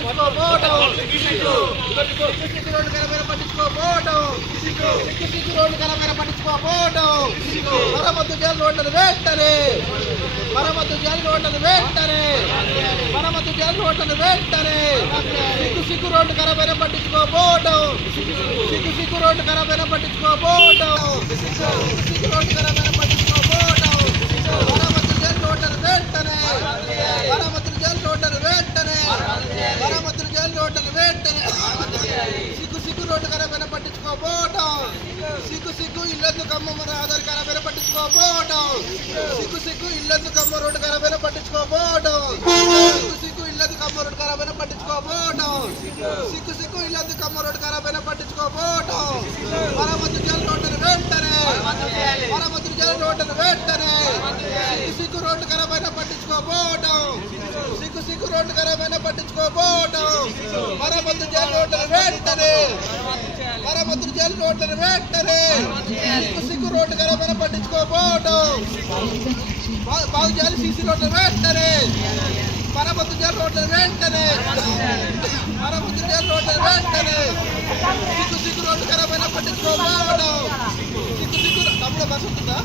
పట్టించుకోపోవటం, road ఖరాబైన పట్టించుకోపోవటం, road ఖరాబైన పట్టించుకోపోవటం, మరమ్మతు చేయాలి రోడ్లను వెంటనే, మరమ్మతు చేయాలి రోడ్లను వెంటనే, మరమ్మతు చేయాలి రోడ్లను వెంటనే, సిగ్గు రోడ్డు ఖరాబైన పట్టించుకోపోవటం, సిగ్గు రోడ్డు ఖరాబైన పట్టించుకోపోవటం, సిగ్గు రోడ్డు ఖరాబైన పట్టించుకోపోవటం, మరమ్మతు చేయాలి రోడ్లను వెంటనే, మరమ్మతులు చేయాలి రోడ్లను వెంటనే, మరమ్మతులు చేయాలి రోడ్లను వెంటనే, సిగ్గు రోడ్డు ఖరాబైన పట్టించుకోపోవటం, సిగ్గు ఇల్లందు కమ్మ ఆధార్ ఖరాబైన పట్టించుకోపోవటం, సిగ్గు ఇల్లందు కమ్మ రోడ్డు ఖరాబైన పట్టించుకోపోవటం, సిగ్గు ఇల్లందు కమ్మ రోడ్డు ఖరాబైన పట్టించుకోపోవటం, సిగ్గు ఇల్లందు కమ్మ రోడ్డు ఖరాబైన పట్టించుకోపోవటం, మరమ్మతులు చేయాలి రోడ్లను వెంటనే, మరమ్మతులు చేయాలి రోడ్లను వెంటనే, సిగ్గు రోడ్డు ఖరాబైన పట్టించుకోపోవటం, సిగ్గు రోడ్డు ఖరాబైన పట్టించుకోపోవటం, మరమ్మతులు చేయాలి రోడ్లను వెంటనే, మరమ్మతులు చేయాలి రోడ్లను వెంటనే, సిగ్గు రోడ్డు ఖరాబైన పట్టించుకోపోవటం, బాగు చేయాలి సీసీ రోడ్లను వెంటనే, మరమ్మతులు చేయాలి రోడ్లను వెంటనే, మరమ్మతులు చేయాలి రోడ్లను వెంటనే, సిగ్గు రోడ్డు ఖరాబైన పట్టించుకోపోవటం, తమ్ముడు బస్ ఉంటుందా?